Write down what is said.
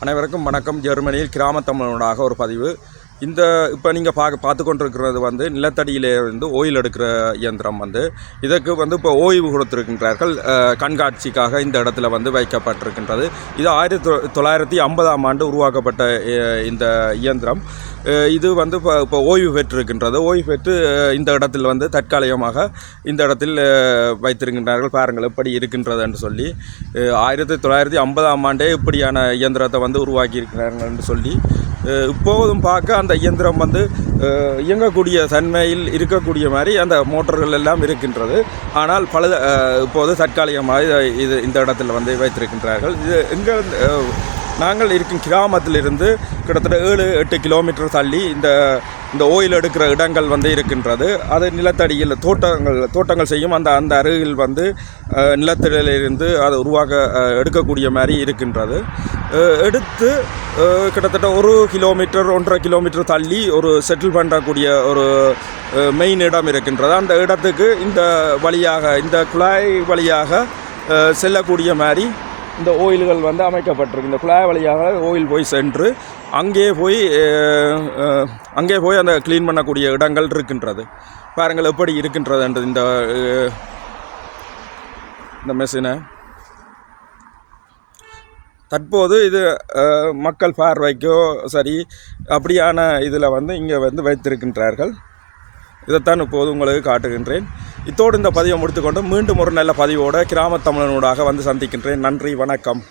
அனைவருக்கும் வணக்கம். ஜெர்மனியில் கிராம தமிழனாக ஒரு பதிவு. இந்த இப்போ நீங்கள் பார்க்க பார்த்து கொண்டிருக்கிறது வந்து நிலத்தடியிலே இருந்து ஓயில் எடுக்கிற இயந்திரம் வந்து. இதற்கு வந்து இப்போ ஓய்வு கொடுத்துருக்கின்றார்கள். கண்காட்சிக்காக இந்த இடத்துல வந்து வைக்கப்பட்டிருக்கின்றது. இது ஆயிரத்தி தொ- தொள்ளாயிரத்தி ஐம்பதாம் ஆண்டு உருவாக்கப்பட்ட இந்த இயந்திரம். இது வந்து இப்போ இப்போ ஓய்வு பெற்றிருக்கின்றது. ஓய்வு பெற்று இந்த இடத்தில் வந்து தற்காலிகமாக இந்த இடத்தில் வைத்திருக்கின்றார்கள். பாருங்கள் எப்படி இருக்கின்றது என்று சொல்லி ஆயிரத்தி தொள்ளாயிரத்தி ஐம்பதாம் ஆண்டே இப்படியான இயந்திரத்தை வந்து உருவாக்கி இருக்கிறார்கள் என்று சொல்லி இப்போதும் பார்க்க அந்த இயந்திரம் வந்து இயங்கக்கூடிய தன்மையில் இருக்கக்கூடிய மாதிரி அந்த மோட்டர்கள் எல்லாம் இருக்கின்றது. ஆனால் பல இப்போது தற்காலிகமாக இது இந்த இடத்தில் வந்து வைத்திருக்கின்றார்கள். இது எங்கே நாங்கள் இருக்கும் கிராமத்திலிருந்து கிட்டத்தட்ட ஏழு எட்டு கிலோமீட்டர் தள்ளி இந்த இந்த ஓயில் எடுக்கிற இடங்கள் வந்து இருக்கின்றது. அது நிலத்தடியில் தோட்டங்கள் தோட்டங்கள் செய்யும். அந்த அந்த அருகில் வந்து நிலத்தடியிலிருந்து அதை உருவாக எடுக்கக்கூடிய மாதிரி இருக்கின்றது. எடுத்து கிட்டத்தட்ட ஒரு கிலோமீட்டர் ஒன்றரை கிலோமீட்டர் தள்ளி ஒரு செட்டில் பண்ணக்கூடிய ஒரு மெயின் இடம் இருக்கின்றது. அந்த இடத்துக்கு இந்த வழியாக இந்த குழாய் வழியாக செல்லக்கூடிய மாதிரி இந்த ஓயில்கள் வந்து அமைக்கப்பட்டிருக்கு. இந்த குழாய் வழியாக ஓயில் போய் சென்று அங்கே போய் அங்கே போய் அந்த க்ளீன் பண்ணக்கூடிய இடங்கள் இருக்கின்றது. பாருங்கள் எப்படி இருக்கின்றது இந்த இந்த மெஷினை தற்போது இது மக்கள் பார்வைக்கோ சரி அப்படியான இதில் வந்து இங்கே வந்து வைத்திருக்கின்றார்கள். இதைத்தான் இப்போது உங்களுக்கு காட்டுகின்றேன். இத்தோடு இந்த பதிவை முடித்துக்கொண்டு மீண்டும் ஒரு நல்ல பதிவோடு கிராமத் தமிழனூடாக வந்து சந்திக்கின்றேன். நன்றி வணக்கம்.